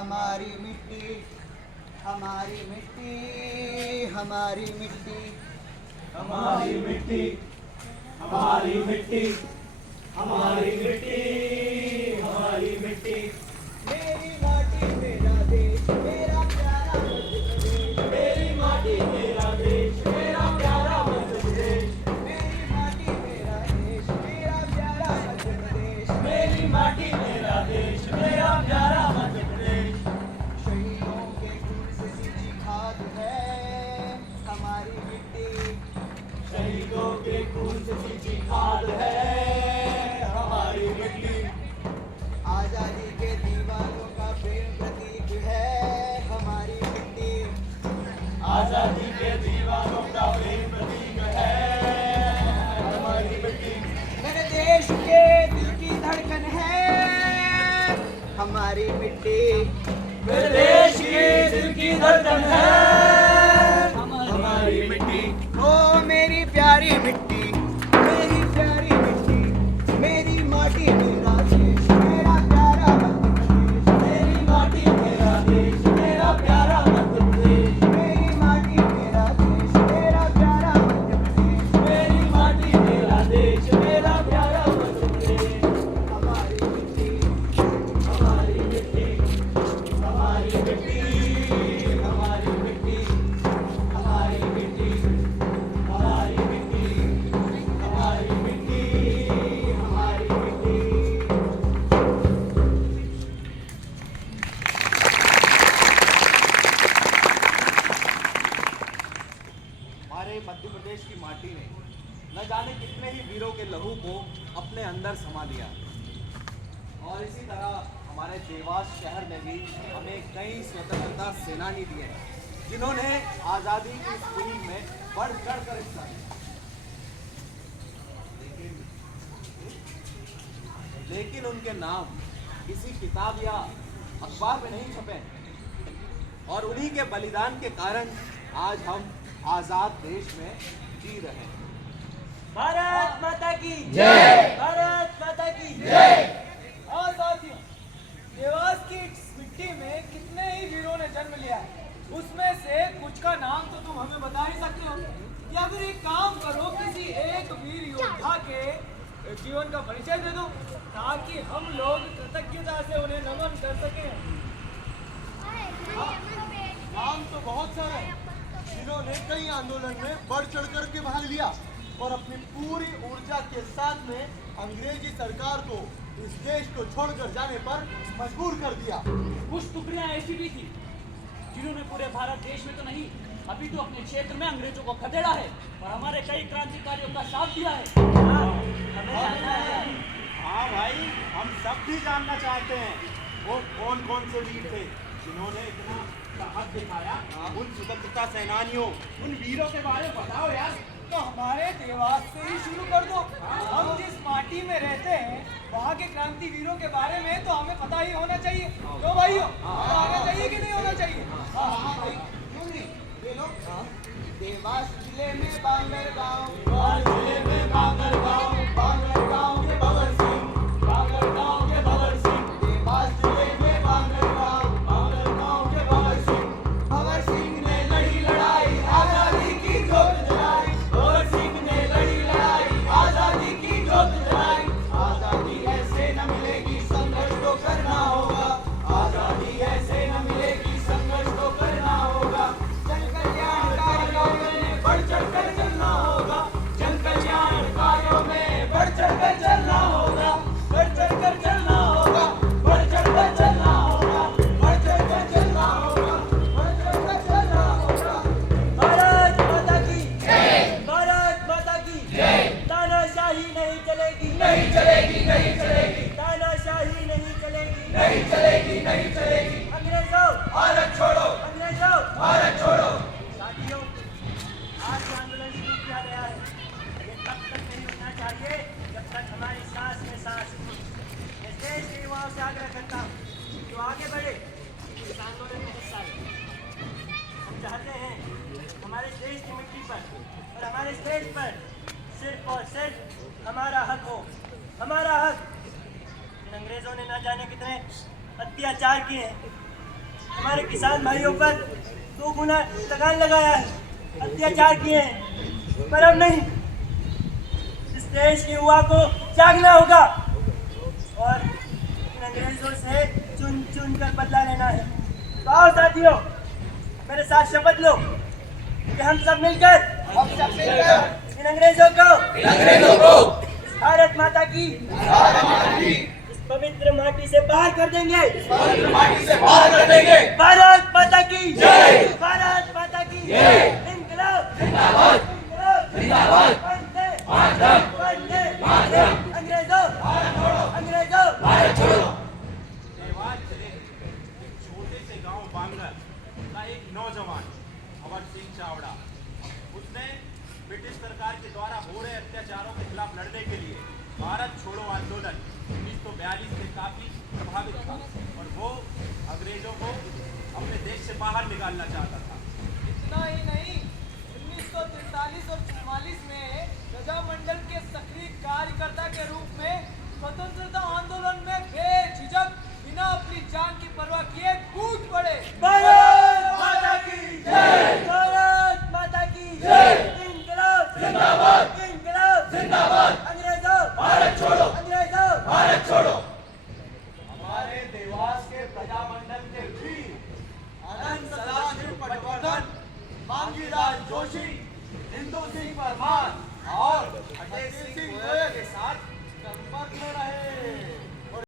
हमारी मिट्टी, हमारी मिट्टी, हमारी मिट्टी, हमारी मिट्टी, हमारी मिट्टी, हमारी मिट्टी, हमारी मिट्टी। मेरी माटी मेरा देश, मेरा प्यारा मध्य प्रदेश। मेरी माटी मेरा देश, मेरा प्यारा मध्य प्रदेश। मेरी माटी मेरा देश, मेरा प्यारा मध्य प्रदेश। मेरी माटी मेरा देश, मेरा प्यारा मध्य प्रदेश। शहीदों के खून से सींची खाद है हमारी मिट्टी। शहीदों के खून से सींची खाद है हमारी मिट्टी। आजादी के दीवानों का प्रेम प्रतीक है हमारी मिट्टी। आजादी के दीवानों का प्रेम प्रतीक है हमारी मिट्टी। मेरे देश के दिल की धड़कन है हमारी मिट्टी। मेरे देश की दिल की धड़कन है हमारी मिट्टी। ओ मेरी प्यारी मिट्टी, मेरी प्यारी मिट्टी, मेरी माटी मेरा देश, मेरा प्यारा मध्य प्रदेश। मेरी माटी मेरा देश, मेरा प्यारा मध्य प्रदेश। मेरी माटी मेरा देश, मेरा प्यारा मध्य प्रदेश। मेरी माटी मेरा देश, मेरा प्यारा मध्य प्रदेश। हमारी मिट्टी, हमारी मिट्टी, हमारी मिट्टी, हमारी मिट्टी, हमारी मिट्टी, हमारी मिट्टी, हमारी मिट्टी, हमारी मिट्टी। हमारे मध्य प्रदेश की माटी ने न जाने कितने ही वीरों के लहू को अपने अंदर समा लिया और इसी तरह हमारे देवास शहर ने भी हमें कई स्वतंत्रता सेनानी दिए हैं जिन्होंने आज़ादी की इस मुहिम में बढ़ चढ़ कर हिस्सा लिया। लेकिन उनके नाम किसी किताब या अखबार में नहीं छपे हैं। और उन्हीं के बलिदान के कारण आज हम आजाद देश में जी रहे हैं। भारत माता की जय। भारत माता की जय। हाँ साथियों, देवास की इस मिट्टी में कितने ही वीरों ने जन्म लिया है। उसमें से कुछ का नाम तो तुम हमें बता ही सकते हो। या फिर एक काम करो, किसी एक वीर योद्धा के जीवन का परिचय दे दो ताकि हम लोग कृतज्ञता से उन्हें नमन कर सकें। नाम तो बहुत सारे हैं जिन्होंने कई आंदोलन में बढ़ चढ़ कर के भाग लिया और अपनी पूरी ऊर्जा के साथ में अंग्रेजी सरकार को इस देश को छोड़कर जाने पर मजबूर कर दिया। कुछ टुकड़ियां ऐसी भी थी जिन्होंने पूरे भारत देश में तो नहीं, अभी तो अपने क्षेत्र में अंग्रेजों को खदेड़ा है और हमारे कई क्रांतिकारियों का साथ दिया है। हाँ भाई, हम सब भी जानना चाहते हैं वो कौन कौन से वीर थे जिन्होंने इतना साहस दिखाया। उन स्वतंत्रता सेनानियों, उन वीरों के बारे में बताओ यार। तो हमारे देवास से ही शुरू कर दो। हम जिस माटी में रहते हैं वहाँ के क्रांति वीरों के बारे में तो हमें पता ही होना चाहिए। तो भाइयों, पता होना चाहिए कि नहीं होना चाहिए? हाँ भाई, क्यों नहीं? ये लोग देवास जिले में बांगर गांव, देवास जिले में बांगर गांव, बांगर गांव के भगत सिंह, बांगर गांव के भगत सिंह। देवास जिले में बांगर गांव, बांगर गांव के भगत सिंह। भगत सिंह ने लड़ी लड़ाई, आजादी की ज्योत जलाई। भगत सिंह ने लड़ी लड़ाई, आजादी की ज्योत जलाई। आजादी ऐसे न मिलेगी, संघर्ष तो करना होगा। आजादी ऐसे न मिलेगी, संघर्ष तो करना होगा। जन कल्याणकारी कार्यों में बढ़ चढ़ कर चलना होगा। जन कल्याण कार्यों में बढ़ चढ़ कर चलना होगा। बढ़ चढ़ कर चलना होगा। बढ़ चढ़ कर चलना होगा। बढ़ चढ़ कर चलना होगा। बढ़ चढ़ कर चलना होगा। भारत माता की जय। भारत माता की जय। तानाशाही नहीं चलेगी, नहीं चलेगी, नहीं चलेगी। तानाशाही नहीं चलेगी, नहीं चलेगी, नहीं चलेगी। अंग्रेजों भारत छोड़ो, अंग्रेजों भारत छोड़ो। साथियों, आज जो आंदोलन शुरू किया गया है ये तब तक नहीं रुकना चाहिए जब तक हमारी सांस में सांस। इस देश के युवाओं से आग्रह करता हूँ कि वो आगे बढ़े, इस आंदोलन में हिस्सा ले। हम चाहते हैं हमारे देश की मिट्टी पर और हमारे स्टेज पर सिर्फ और सिर्फ हमारा हक हो, हमारा हक। इन अंग्रेजों ने ना जाने कितने अत्याचार किए हैं, हमारे किसान भाइयों पर 2 गुना लगान लगाया है, अत्याचार किए हैं, पर अब नहीं। इस देश के युवा को जागना होगा और इन अंग्रेजों से चुन चुन कर बदला लेना है। तो आओ साथियों, मेरे साथ शपथ लो कि हम सब मिलकर इन अंग्रेजों को भारत माता की इस पवित्र माटी से बाहर कर देंगे। भारत माता की जय, भारत माता की जय। इंकलाब जिंदाबाद, इंकलाब जिंदाबाद। वंदे मातरम, वंदे मातरम। अंग्रेजों अंग्रेजों भारत छोड़ो। देवास जिले के एक छोटे से गांव बांगर का एक नौजवान अमर सिंह चावड़ा, उसने ब्रिटिश सरकार के द्वारा हो रहे अत्याचारों के खिलाफ लड़ने के लिए भारत छोड़ो आंदोलन 1942 से काफी प्रभावित था और वो अंग्रेजों को अपने देश से बाहर निकालना चाहता था। इतना ही नहीं, 1943 और 44 में प्रजामंडल के सक्रिय कार्यकर्ता के रूप में स्वतंत्रता आंदोलन में बेझिझक बिना अपनी जान की परवाह किए कूद पड़े। भारत माता की जय, भारत माता की जय। इंकलाब जिंदाबाद, इंकलाब जिंदाबाद। अंग्रेजों भारत छोड़ो, अंग्रेजों भारत छोड़ो। हमारे देवास के प्रजामंडल